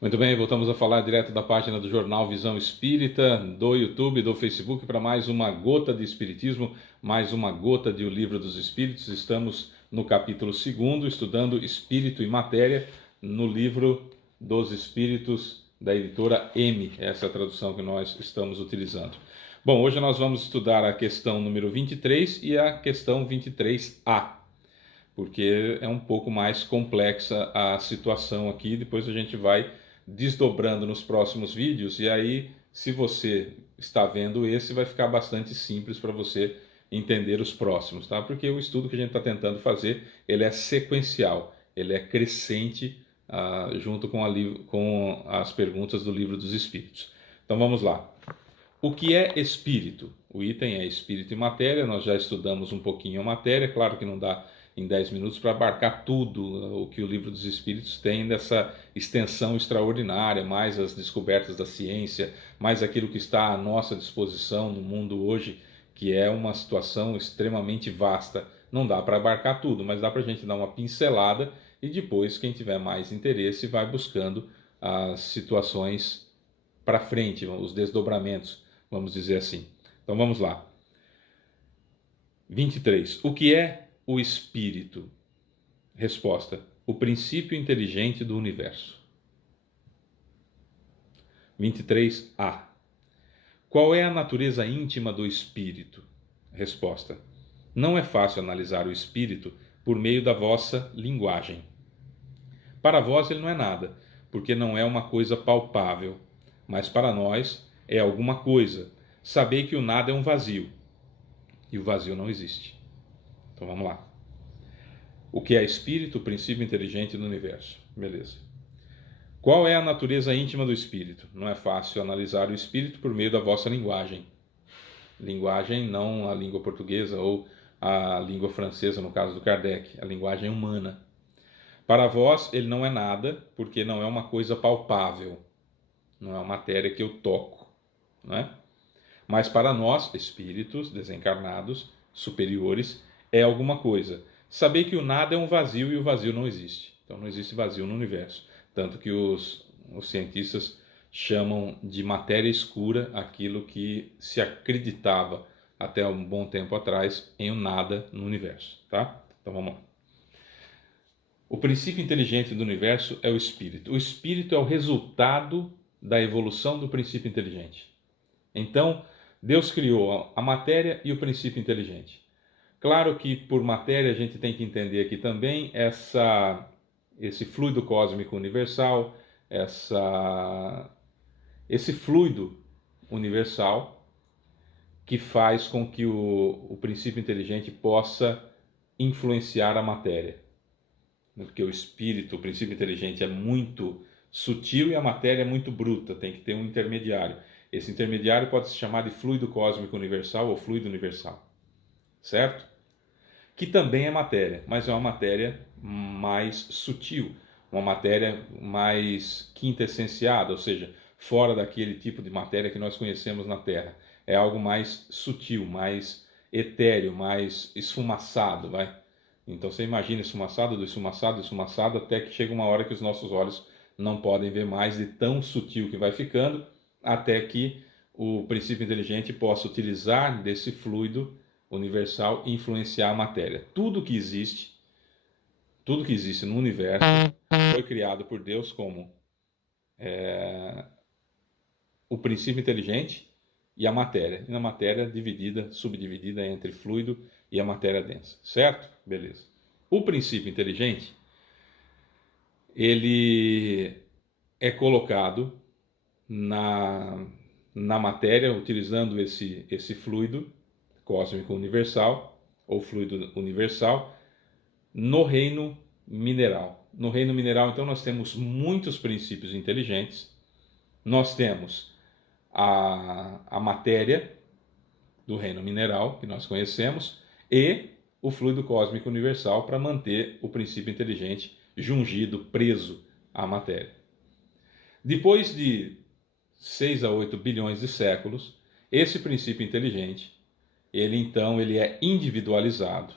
Muito bem, voltamos a falar direto da página do Jornal Visão Espírita, do YouTube, do Facebook, para mais uma gota de Espiritismo, mais uma gota de O Livro dos Espíritos. Estamos no capítulo 2, estudando Espírito e Matéria, no Livro dos Espíritos, da editora M, essa é a tradução que nós estamos utilizando. Bom, hoje nós vamos estudar a questão número 23 e a questão 23A, porque é um pouco mais complexa a situação aqui, depois a gente vai desdobrando nos próximos vídeos, e aí, se você está vendo esse, vai ficar bastante simples para você entender os próximos, tá? Porque o estudo que a gente está tentando fazer, ele é sequencial, ele é crescente, junto com as perguntas do Livro dos Espíritos. Então vamos lá. O que é espírito? O item é espírito e matéria, nós já estudamos um pouquinho a matéria, claro que não dá em 10 minutos para abarcar tudo o que o Livro dos Espíritos tem dessa extensão extraordinária, mais as descobertas da ciência, mais aquilo que está à nossa disposição no mundo hoje, que é uma situação extremamente vasta. Não dá para abarcar tudo, mas dá para a gente dar uma pincelada e depois, quem tiver mais interesse, vai buscando as situações para frente, os desdobramentos, vamos dizer assim. Então vamos lá. 23. O que é o espírito? Resposta: o princípio inteligente do universo. 23A. Qual é a natureza íntima do espírito? Resposta: não é fácil analisar o espírito por meio da vossa linguagem. Para vós ele não é nada, porque não é uma coisa palpável, mas para nós é alguma coisa. Sabei que o nada é um vazio, e o vazio não existe. Então vamos lá. O que é espírito? O princípio inteligente do universo. Beleza. Qual é a natureza íntima do espírito? Não é fácil analisar o espírito por meio da vossa linguagem. Linguagem, não a língua portuguesa ou a língua francesa, no caso do Kardec, a linguagem humana. Para vós, ele não é nada, porque não é uma coisa palpável. Não é uma matéria que eu toco, não é? Mas para nós, espíritos desencarnados, superiores, é alguma coisa. Saber que o nada é um vazio e o vazio não existe. Então não existe vazio no universo. Tanto que os cientistas chamam de matéria escura aquilo que se acreditava até um bom tempo atrás em um nada no universo, tá? Então vamos lá. O princípio inteligente do universo é o espírito. O espírito é o resultado da evolução do princípio inteligente. Então, Deus criou a matéria e o princípio inteligente. Claro que por matéria a gente tem que entender aqui também esse fluido cósmico universal, esse fluido universal que faz com que o princípio inteligente possa influenciar a matéria. Porque o espírito, o princípio inteligente é muito sutil e a matéria é muito bruta, tem que ter um intermediário. Esse intermediário pode se chamar de fluido cósmico universal ou fluido universal, certo? Que também é matéria, mas é uma matéria mais sutil, uma matéria mais quintessenciada, ou seja, fora daquele tipo de matéria que nós conhecemos na Terra. É algo mais sutil, mais etéreo, mais esfumaçado, vai? Então você imagina esfumaçado, do esfumaçado, esfumaçado, até que chega uma hora que os nossos olhos não podem ver mais, de tão sutil que vai ficando, até que o princípio inteligente possa utilizar desse fluido universal e influenciar a matéria. Tudo que existe no universo foi criado por Deus como o princípio inteligente e a matéria. E na matéria dividida, subdividida entre fluido e a matéria densa. Certo? Beleza. O princípio inteligente, ele é colocado na matéria, utilizando esse fluido cósmico universal, ou fluido universal, no reino mineral. No reino mineral, então, nós temos muitos princípios inteligentes. Nós temos a matéria do reino mineral, que nós conhecemos, e o fluido cósmico universal para manter o princípio inteligente jungido, preso à matéria. Depois de 6 a 8 bilhões de séculos, esse princípio inteligente, ele é individualizado.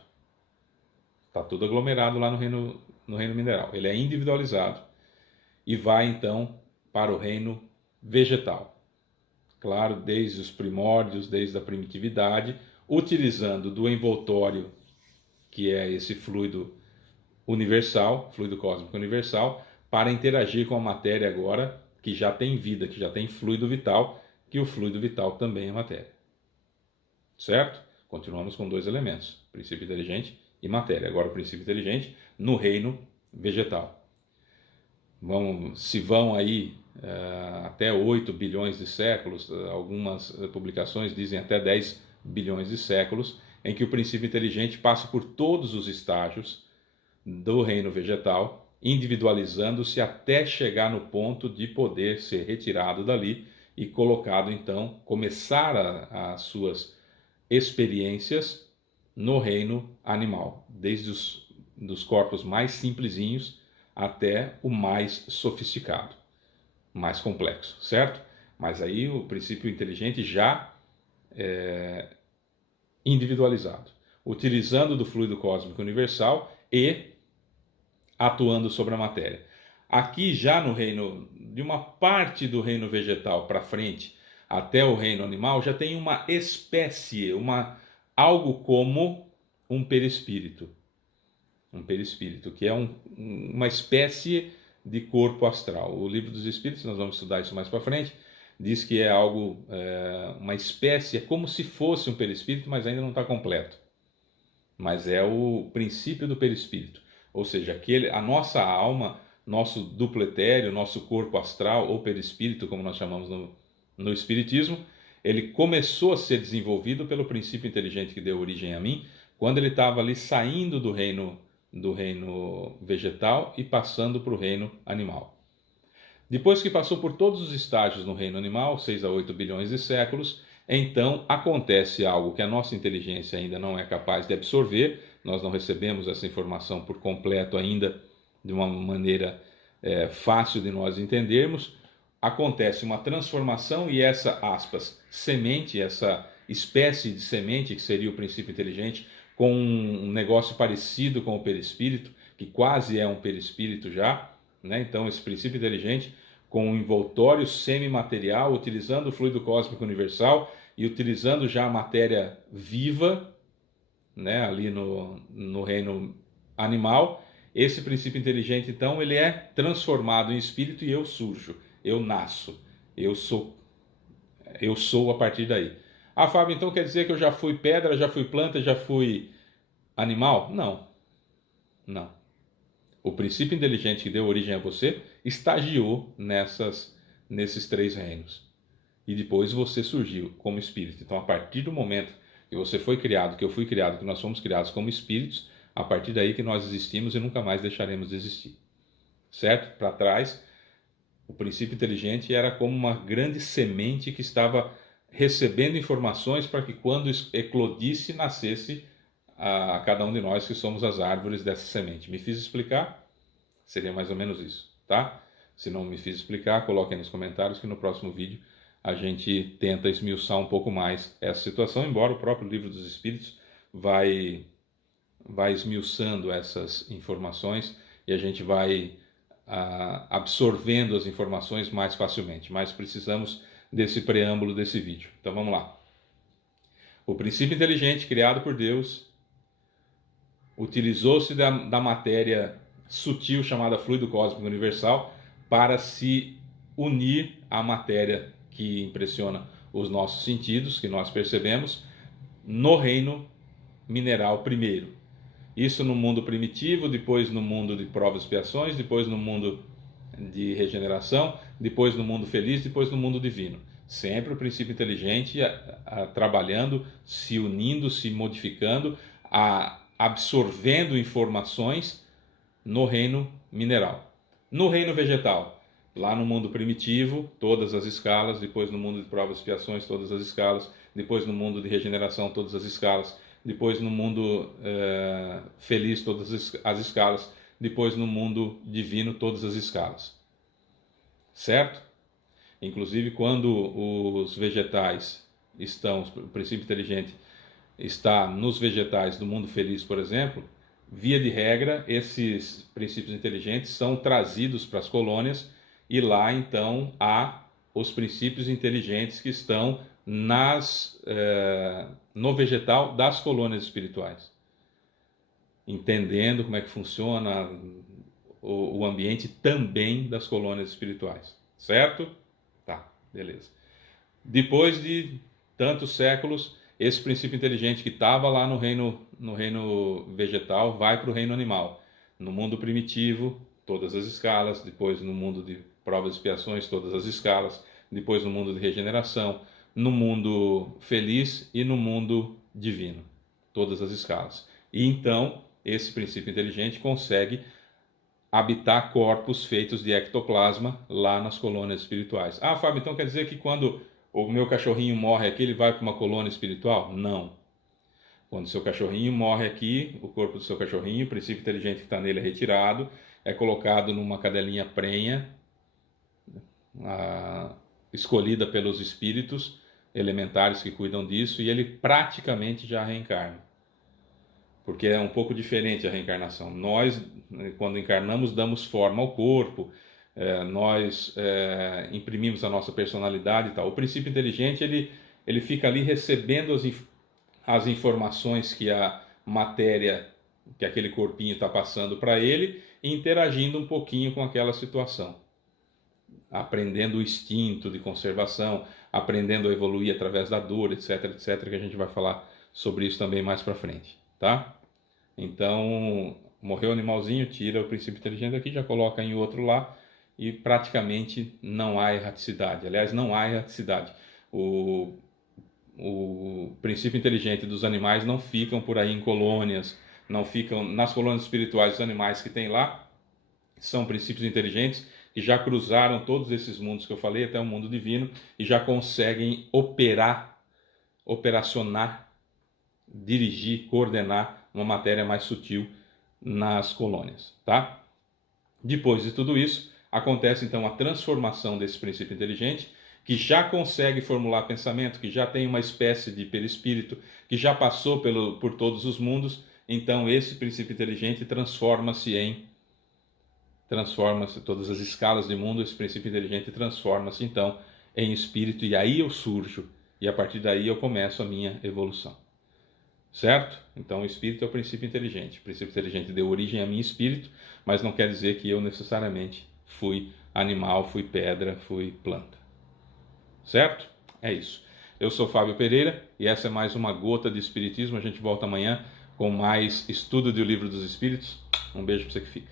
Está tudo aglomerado lá no reino mineral. Ele é individualizado e vai então para o reino vegetal. Claro, desde os primórdios, desde a primitividade, utilizando do envoltório, que é esse fluido universal, fluido cósmico universal, para interagir com a matéria agora, que já tem vida, que já tem fluido vital, que o fluido vital também é matéria. Certo? Continuamos com dois elementos, princípio inteligente e matéria. Agora o princípio inteligente no reino vegetal. Se vão aí até 8 bilhões de séculos, algumas publicações dizem até 10 bilhões de séculos, em que o princípio inteligente passa por todos os estágios do reino vegetal, individualizando-se até chegar no ponto de poder ser retirado dali e colocado, então, começar as suas experiências no reino animal, desde dos corpos mais simplesinhos até o mais sofisticado, mais complexo, certo? Mas aí o princípio inteligente já é individualizado, utilizando do fluido cósmico universal e atuando sobre a matéria. Aqui já no reino, de uma parte do reino vegetal para frente até o reino animal, já tem uma espécie, algo como um perispírito. Um perispírito, que é uma espécie de corpo astral. O Livro dos Espíritos, nós vamos estudar isso mais para frente, diz que é algo, uma espécie, é como se fosse um perispírito, mas ainda não está completo. Mas é o princípio do perispírito. Ou seja, a nossa alma, nosso duplo etéreo, nosso corpo astral ou perispírito, como nós chamamos no Espiritismo, ele começou a ser desenvolvido pelo princípio inteligente que deu origem a mim, quando ele estava ali saindo do reino vegetal e passando para o reino animal. Depois que passou por todos os estágios no reino animal, 6 a 8 bilhões de séculos, então acontece algo que a nossa inteligência ainda não é capaz de absorver, nós não recebemos essa informação por completo ainda, de uma maneira fácil de nós entendermos. Acontece uma transformação e essa, aspas, semente, essa espécie de semente que seria o princípio inteligente, com um negócio parecido com o perispírito, que quase é um perispírito já, né? Então esse princípio inteligente com um envoltório semimaterial, utilizando o fluido cósmico universal e utilizando já a matéria viva, né, ali no reino animal. Esse princípio inteligente, então, ele é transformado em espírito e eu surjo, eu nasço, eu sou a partir daí. Ah, Fábio, então quer dizer que eu já fui pedra, já fui planta, já fui animal? Não, não. O princípio inteligente que deu origem a você estagiou nesses três reinos. E depois você surgiu como espírito. Então, a partir do momento que você foi criado, que eu fui criado, que nós fomos criados como espíritos, a partir daí que nós existimos e nunca mais deixaremos de existir. Certo? Para trás, o princípio inteligente era como uma grande semente que estava recebendo informações para que quando eclodisse, nascesse a cada um de nós que somos as árvores dessa semente. Me fiz explicar? Seria mais ou menos isso, tá? Se não me fiz explicar, coloque aí nos comentários que no próximo vídeo a gente tenta esmiuçar um pouco mais essa situação, embora o próprio Livro dos Espíritos vai esmiuçando essas informações e a gente vai absorvendo as informações mais facilmente, mas precisamos desse preâmbulo desse vídeo. Então vamos lá. O princípio inteligente criado por Deus utilizou-se da matéria sutil chamada fluido cósmico universal para se unir à matéria que impressiona os nossos sentidos, que nós percebemos, no reino mineral primeiro. Isso no mundo primitivo, depois no mundo de provas e expiações, depois no mundo de regeneração, depois no mundo feliz, depois no mundo divino. Sempre o princípio inteligente trabalhando, se unindo, se modificando, absorvendo informações no reino mineral. No reino vegetal, lá no mundo primitivo, todas as escalas, depois no mundo de provas e expiações, todas as escalas, depois no mundo de regeneração, todas as escalas, depois no mundo feliz, todas as escalas, depois no mundo divino, todas as escalas. Certo? Inclusive, quando os vegetais o princípio inteligente está nos vegetais do mundo feliz, por exemplo, via de regra, esses princípios inteligentes são trazidos para as colônias e lá então há os princípios inteligentes que estão no vegetal das colônias espirituais, entendendo como é que funciona o ambiente também das colônias espirituais, certo? Tá, beleza. Depois de tantos séculos, esse princípio inteligente que estava lá no reino vegetal vai para o reino animal. No mundo primitivo, todas as escalas. Depois, no mundo de provas e expiações, todas as escalas. Depois, no mundo de regeneração. No mundo feliz e no mundo divino, todas as escalas. E então, esse princípio inteligente consegue habitar corpos feitos de ectoplasma lá nas colônias espirituais. Ah, Fábio, então quer dizer que quando o meu cachorrinho morre aqui, ele vai para uma colônia espiritual? Não. Quando o seu cachorrinho morre aqui, o corpo do seu cachorrinho, o princípio inteligente que está nele é retirado, é colocado numa cadelinha prenha, escolhida pelos espíritos elementares que cuidam disso, e ele praticamente já reencarna. Porque é um pouco diferente a reencarnação. Nós, quando encarnamos, damos forma ao corpo, nós imprimimos a nossa personalidade e tal. O princípio inteligente, ele fica ali recebendo as informações que a matéria, que aquele corpinho está passando para ele, e interagindo um pouquinho com aquela situação. Aprendendo o instinto de conservação, aprendendo a evoluir através da dor, etc, etc, que a gente vai falar sobre isso também mais para frente, tá? Então, morreu o animalzinho, tira o princípio inteligente aqui, já coloca em outro lá, e praticamente não há erraticidade. Aliás, não há erraticidade. O princípio inteligente dos animais não ficam por aí em colônias, não ficam nas colônias espirituais. Os animais que tem lá são princípios inteligentes que já cruzaram todos esses mundos que eu falei, até o mundo divino, e já conseguem operacionar, dirigir, coordenar uma matéria mais sutil nas colônias, tá? Depois de tudo isso, acontece então a transformação desse princípio inteligente, que já consegue formular pensamento, que já tem uma espécie de perispírito, que já passou por todos os mundos. Então esse princípio inteligente transforma-se todas as escalas de mundo, esse princípio inteligente transforma-se então em espírito, e aí eu surjo, e a partir daí eu começo a minha evolução. Certo? Então o espírito é o princípio inteligente. O princípio inteligente deu origem a mim, espírito, mas não quer dizer que eu necessariamente fui animal, fui pedra, fui planta. Certo? É isso. Eu sou Fábio Pereira e essa é mais uma gota de espiritismo. A gente volta amanhã com mais estudo do Livro dos Espíritos. Um beijo para você que fica.